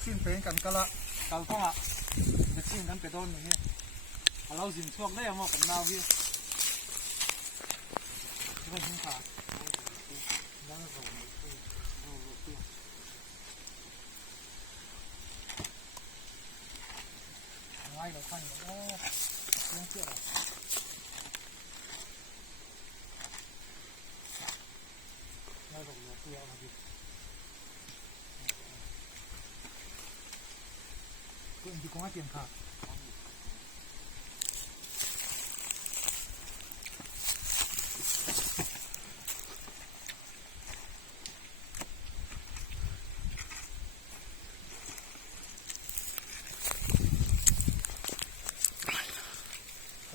vaccine pain kan kala kal thonga vaccine kan pedon ni alo zin thuak le amo kan naw hi ro hin kha dang ro ni ro ti ngai lo khan oยังเชื่อไม่หลงเหลือเตี้ยมาดิก็อินดิโก้ให้เปลี่ยนค่ะ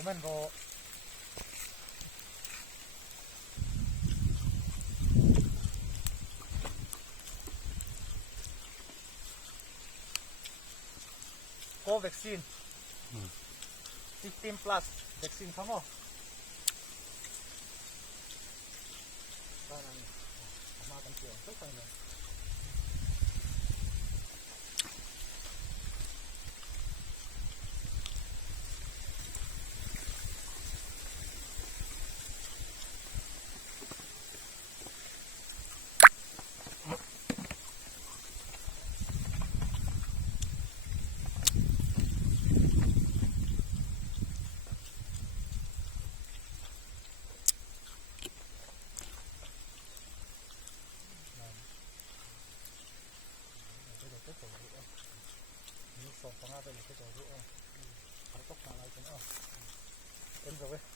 มันก็โควัคซีน15 plus วัคซีนทั้งหมดตอนนั้นมาตั้งเกี่ยวทุกคนเลยส่งของเราไปเลยก็จะรู้เขาตกมาอะไรกันเป็นแบบ